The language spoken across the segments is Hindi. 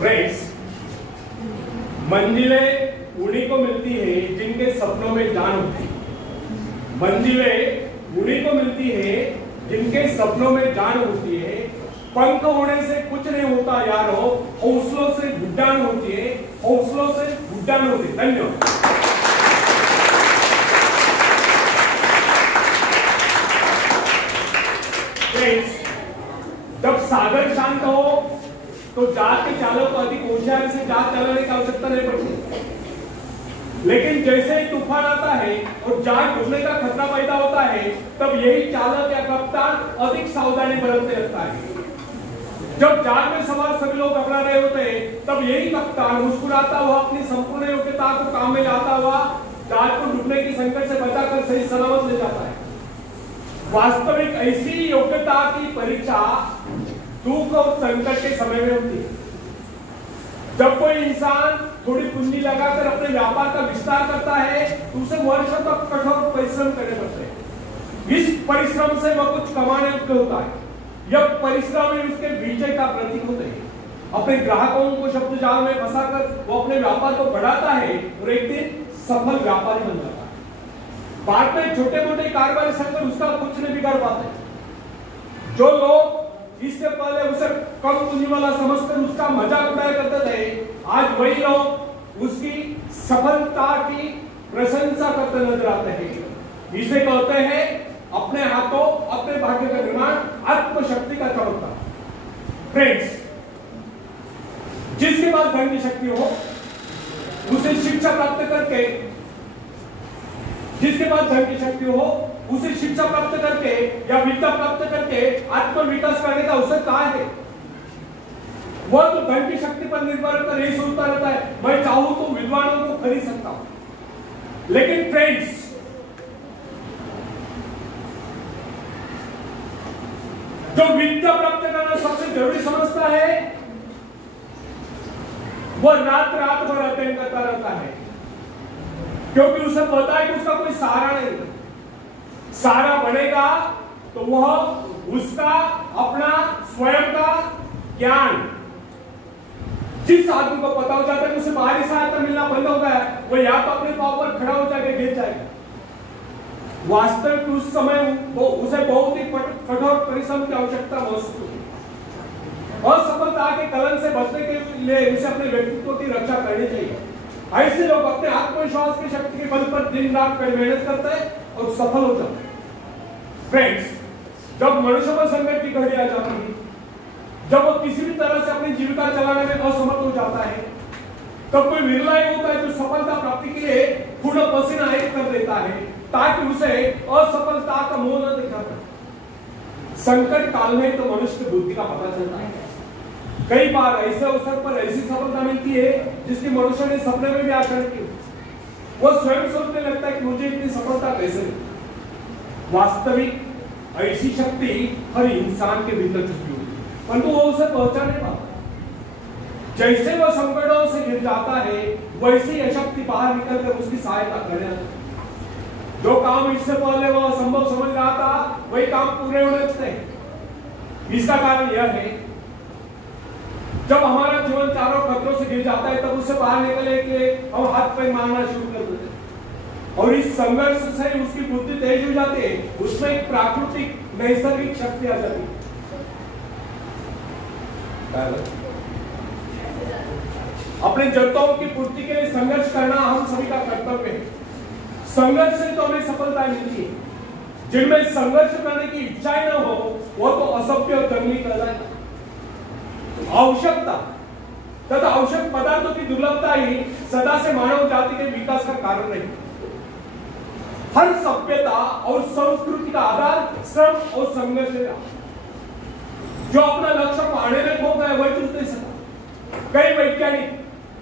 फ्रेंड्स, मंजिलें उन्हीं को मिलती है जिनके सपनों में जान होती है। मंजिलें उन्हीं को मिलती है जिनके सपनों में जान होती है। पंख होने से कुछ नहीं होता यारो, हौसलों से उड़ान होती है, हौसलों से उड़ान होती है। धन्यवाद। जब सागर शांत हो तो जहाज के चालक को अधिक होशियारी से जहाज चलाने की आवश्यकता नहीं पड़ती, लेकिन जैसे ही तूफान आता है और जहाज डूबने का खतरा पैदा होता है, तब यही चालक या कप्तान अधिक सावधानी बरतने लगता है। जब जहाज में सवार सभी लोग घबरा रहे होते हैं, तब यही कप्तान मुस्कुराता हुआ अपनी संपूर्ण योग्यता को काम में लाता हुआ जहाज को डूबने की संकट से बचाकर सही सलामत ले जाता है। वास्तविक ऐसी योग्यता की परीक्षा दुख और संकट के समय में होती है। जब कोई इंसान थोड़ी पूंजी लगाकर अपने व्यापार का विस्तार करता है तो उसे वर्षों तक कठोर परिश्रम करने पड़ते हैं। इस परिश्रम से वह कुछ कमाने योग्य होता है। यह परिश्रम ही उसके विजय का प्रतीक होते हैं। अपने ग्राहकों को शब्द जाल में फंसाकर वो अपने व्यापार को बढ़ाता है और एक दिन सफल व्यापारी बन जाता है। बाद में छोटे मोटे कारोबारी संगठन उसका कुछ नहीं बिगाड़ पाते। जो लोग इससे पहले उसे कम पूंजी वाला समझकर उसका मजाक उड़ाया करते थे, आज वही लोग उसकी सफलता की प्रशंसा करते नजर आते हैं। इसे कहते हैं अपने हाथों अपने भाग्य का निर्माण, आत्मशक्ति का चमत्कार। फ्रेंड्स, जिसके पास धन की शक्ति हो उसे शिक्षा प्राप्त करके, जिसके पास धन की शक्ति हो उसे शिक्षा प्राप्त करके या विद्या प्राप्त करके आत्म विकास करने का अवसर कहां है? वह तो धन की शक्ति पर निर्भर कर यही सोचता रहता है, मैं चाहूं तो विद्वानों को खरीद सकता हूं। लेकिन फ्रेंड्स, जो विद्या प्राप्त करना सबसे जरूरी समझता है, वह रात रात भर अध्ययन करता रहता है, क्योंकि उसे पता है कि उसका कोई सहारा नहीं। सहारा बनेगा तो वह उसका अपना स्वयं का ज्ञान, जिस आदमी को पता हो जाता है कि उसे बाहरी सहायता मिलना बंद हो गया है, वो या तो अपने पांव पर खड़ा हो जाकर गिर जाएगा। वास्तविक उस समय वो उसे बहुत ही कठोर परिश्रम की आवश्यकता महसूस होगी। असफलता के कलंक से बचने के लिए उसे अपने व्यक्तित्व की रक्षा करनी चाहिए। ऐसे लोग अपने आत्मविश्वास की शक्ति के बल पर दिन रात मेहनत करते हैं और सफल हो जाते हैं। फ्रेंड्स, जब मनुष्य पर संकट की घड़ी आ जाती है, जब वो किसी भी तरह से अपनी जीविका चलाने में असमर्थ हो जाता है, तब कोई विरला ही होता है जो सफलता प्राप्ति के लिए खून पसीना एक कर देता है ताकि उसे असफलता का मोह न दिखा पाए। संकट काल में तो मनुष्य की बुद्धि का पता चलता है। कई बार ऐसे अवसर पर ऐसी सफलता मिलती है जिसकी मनुष्य ने सपने में भी आशा की। वो स्वयं सोचने लगता है कि मुझे इतनी सफलता कैसे मिली। वास्तविक ऐसी शक्ति हर इंसान के भीतर छुपी हुई है, परंतु वो उसे पहचान नहीं पाता। जैसे वह संकटों से घिर जाता है, वैसे ही अशक्ति बाहर निकलकर उसकी सहायता करने लगती है। जो काम इससे पहले वह असंभव समझ रहा था, वही काम पूरे होने लगते हैं। इसका कारण यह है, जब हमारा जीवन चारों खतरों से घिर जाता है, तब उससे बाहर निकलने के लिए हम हाथ पैर मारना शुरू कर देते हैं और इस संघर्ष से उसकी बुद्धि तेज हो जाती है। उसमें एक प्राकृतिक नैसर्गिक शक्ति आ जाती है। अपने जरूरतों की पूर्ति के लिए संघर्ष करना हम सभी का कर्तव्य है। संघर्ष से तो हमें सफलता मिलती है। जिनमें संघर्ष करने की इच्छा न हो, वो तो असभ्य और जंगली कहलाएगा। आवश्यकता तथा आवश्यक पदार्थों की दुर्लभता ही सदा से मानव जाति के विकास का कारण रही। हर सभ्यता और संस्कृति का आधार श्रम और संघर्ष है। जो अपना लक्ष्य पाने में खो गए वही चूक नहीं सका। कई वैज्ञानिक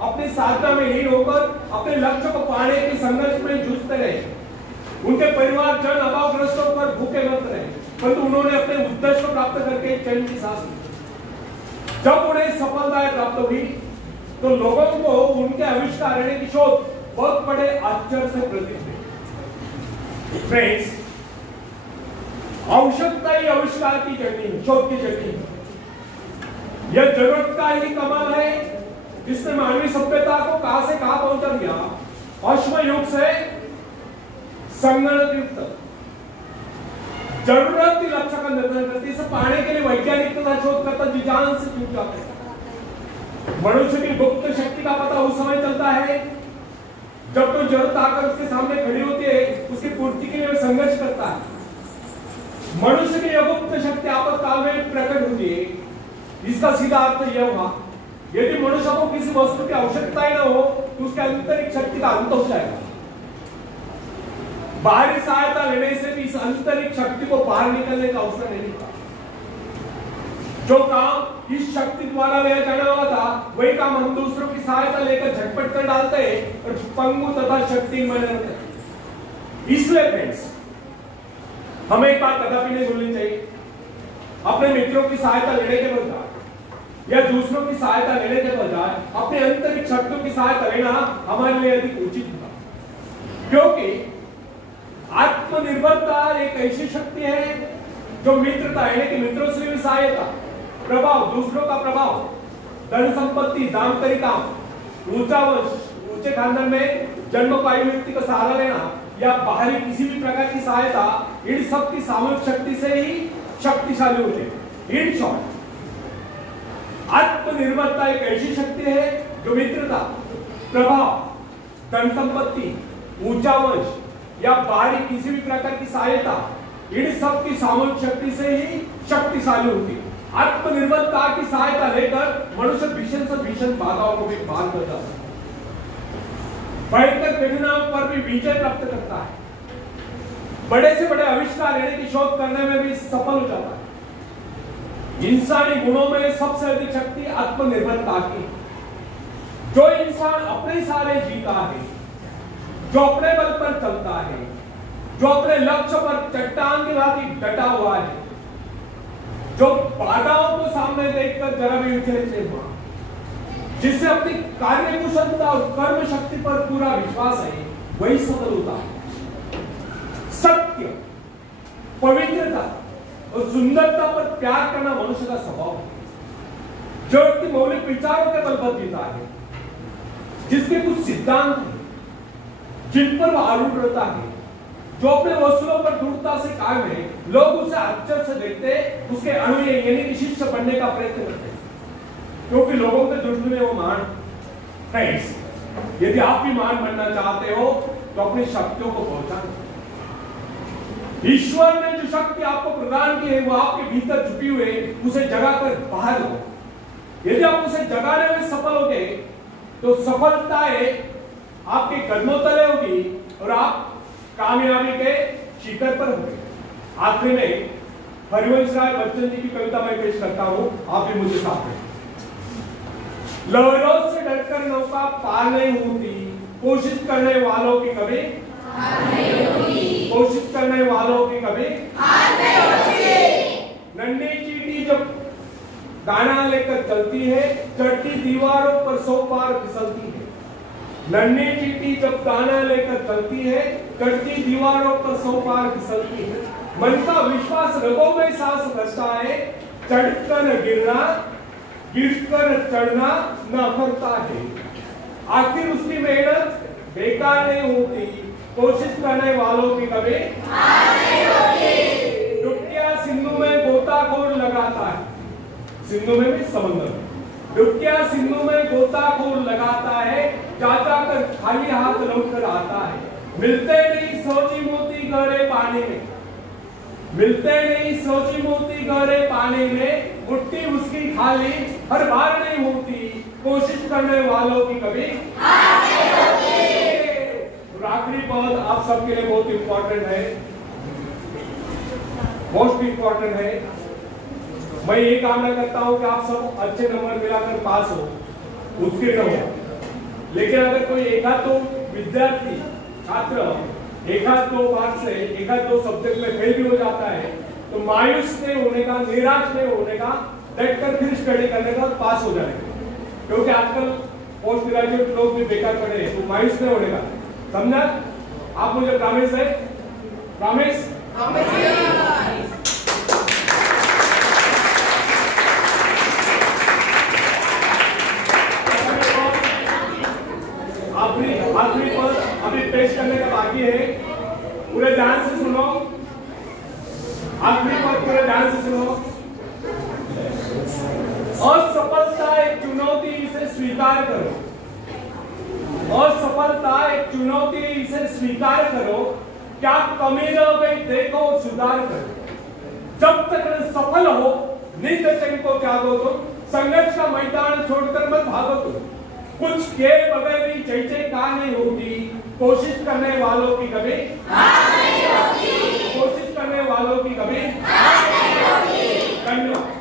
अपनी साधना में हीन होकर अपने लक्ष्य को पाने के संघर्ष में जूझते रहे। उनके परिवार जन अभावग्रस्त होकर भूखे मरते रहे, परंतु उन्होंने अपने उद्देश्य को प्राप्त करके चैन की सांस ली। जब उन्हें सफलताएं प्राप्त हुई तो लोगों को उनके आविष्कार की शोध बहुत बड़े आश्चर्य से प्रतीत हुई। फ्रेंड्स, आवश्यकता ही आविष्कार की जर्नी, शोध की जर्नी। यह जरूरत का ही कमाल है जिसने मानवीय सभ्यता को कहां से कहां पहुंचा दिया, अश्व युग से संगणक युग तक। जरूरत की लक्ष्य का निर्धारण करती, इसे पाने के लिए वैज्ञानिक तथा शोधकर्ता जिजान से जुट जाते हैं। मनुष्य की गुप्त शक्ति का पता उस समय चलता है जब तो जरूरत आकर उसके सामने खड़ी होती है, उसकी पूर्ति के लिए संघर्ष करता है। मनुष्य की यह गुप्त शक्ति आपातकाल में प्रकट होती है। इसका सीधा अर्थ यह हुआ, यदि मनुष्य को किसी वस्तु की आवश्यकता ही न हो तो उसके आंतरिक शक्ति का अंत हो जाएगा। बाहरी सहायता लेने से भी इस आंतरिक शक्ति को बाहर निकलने का अवसर नहीं मिलता। जो काम इस शक्ति द्वारा लिया जाने वाला था, वही काम हम दूसरों की सहायता लेकर झटपट कर डालते हैं और पंगु तथा शक्तिहीन बने रहते हैं। इसलिए फ्रेंड्स, हमें एक बात कदापि नहीं भूलनी चाहिए, अपने मित्रों की सहायता लेने के बजाय या दूसरों की सहायता लेने के बजाय अपने आंतरिक शक्तियों की सहायता लेना हमारे लिए अधिक उचित होगा। क्योंकि आत्मनिर्भरता एक ऐसी शक्ति है जो मित्रता यानी कि मित्रों से भी सहायता, प्रभाव, दूसरों का प्रभाव, धन संपत्ति, दाम्पत्य काम, ऊंचा वंश, ऊंचे खानदान में जन्म पाई व्यक्ति का सहारा लेना या बाहरी किसी भी प्रकार की सहायता, इन सब की सामूहिक शक्ति से ही शक्तिशाली होते हैं। इन शॉर्ट, आत्मनिर्भरता एक ऐसी शक्ति है जो मित्रता, प्रभाव, धन संपत्ति, ऊंचा वंश या बाहरी किसी भी प्रकार की सहायता, इन सब की सामूहिक शक्ति से ही शक्तिशाली होती है। आत्मनिर्भरता की सहायता लेकर मनुष्य भीषण से भीषण बाधाओं को भी पार कर जाता है, भयंकर कठिनाइयों पर भी विजय प्राप्त करता है, बड़े से बड़े आविष्कार यानी कि शोध करने में भी सफल हो जाता है। इंसानी गुणों में सबसे अधिक शक्ति आत्मनिर्भरता की। जो इंसान अपने सहारे जीता है, जो अपने बल पर चलता है, जो अपने लक्ष्य पर चट्टान की भांति डटा हुआ है, जो बाधाओं को सामने देखकर जरा भी विचलित नहीं हुआ, जिससे अपनी कार्य कुशलता और कर्म शक्ति पर पूरा विश्वास है, वही सफल होता है। सत्य, पवित्रता और सुंदरता पर प्यार करना मनुष्य का स्वभाव है। जो व्यक्ति मौलिक विचारों के बल पर जीता है, जिसके कुछ सिद्धांत हैं जिन पर वह आरूढ़ रहता है, जो अपने वसूलों पर दृढ़ता से कायम है, लोग उसे आश्चर्य से देखते, उसके अनुयायी यानी कि शिष्य बनने का प्रयत्न करते हैं, क्योंकि लोगों के दृष्टि में वो महान। फ्रेंड्स, यदि आप भी महान बनना चाहते हो तो अपनी शक्तियों को पहचानो। ईश्वर ने जो शक्ति आपको प्रदान की है वो आपके भीतर छुपी हुई है, उसे जगाकर बाहर लो। यदि आप उसे जगाने में सफल होगे तो सफलताएं आपके कदमों तले होगी और आप कामयाबी के शिखर पर होंगे। आखिर में हरिवंश राय बच्चन जी की कविता मैं पेश करता हूं, आप भी मुझे साथ में। लहरों से डरकर नौका पार नहीं होती, कोशिश करने वालों की कभी हार नहीं होती, कोशिश करने वालों की कभी हार नहीं होती। नन्ही चींटी जब दाना लेकर चलती है, चढ़ती दीवारों पर 100 बार फिसलती है। नन्ही चींटी जब दाना लेकर चलती है, चढ़ती दीवारों पर 100 बार फिसलती है। मन का विश्वास रगों में सांस भरता है, चढ़कर गिरना, गिरकर चढ़ना न करता है। आखिर उसकी मेहनत बेकार नहीं होती, कोशिश करने वालों की कभी हार नहीं होती। डुबकिया सिंधु में गोताखोर लगाता है, सिंधु में भी समंदर, डुबकिया सिंधु में गोताखोर लगाता है, जा जाकर खाली हाथ लौट कर आता है। मिलते नहीं सोची मोती गहरे पानी में, मिलते नहीं सोची मोती गहरे पानी में, मुट्ठी उसकी खाली हर बार नहीं होती, कोशिश करने वालों की कभी हार नहीं होती। आखिरी पद आप सबके लिए बहुत इंपॉर्टेंट है, मोस्ट इंपॉर्टेंट है। मैं ये कामना करता हूं कि आप सब अच्छे नंबर मिलाकर पास हो, उत्तीर्ण हो। लेकिन अगर कोई एकाध दो विद्यार्थी छात्र एकाध दो बार से एकाध दो सब्जेक्ट में फेल भी हो जाता है तो मायूस नहीं होने का, निराश नहीं होने का, डट कर फिर स्टडी करने का, पास हो जाने का। क्योंकि आजकल पोस्ट ग्रेजुएट लोग भी बेकार पड़े हैं, तो मायूस नहीं होने का, समझा? आप मुझे प्रॉमिस है? प्रॉमिस? पेश करने का बाकी है। पूरे ध्यान से सुनो, आखिरी पद पूरे ध्यान से सुनो। असफलता एक चुनौती, इसे स्वीकार करो। असफलता एक चुनौती, इसे स्वीकार करो। क्या कमी रह गई देखो, सुधार करो। जब तक सफल हो नित्य को त्यागो तो, संघर्ष का मैदान छोड़कर मत भागो तो। कुछ के बगैर ही जय जयकार नहीं होगी, कोशिश करने वालों की कभी हार नहीं होगी। कोशिश करने वालों की कभी हार नहीं होगी। धन्यवाद।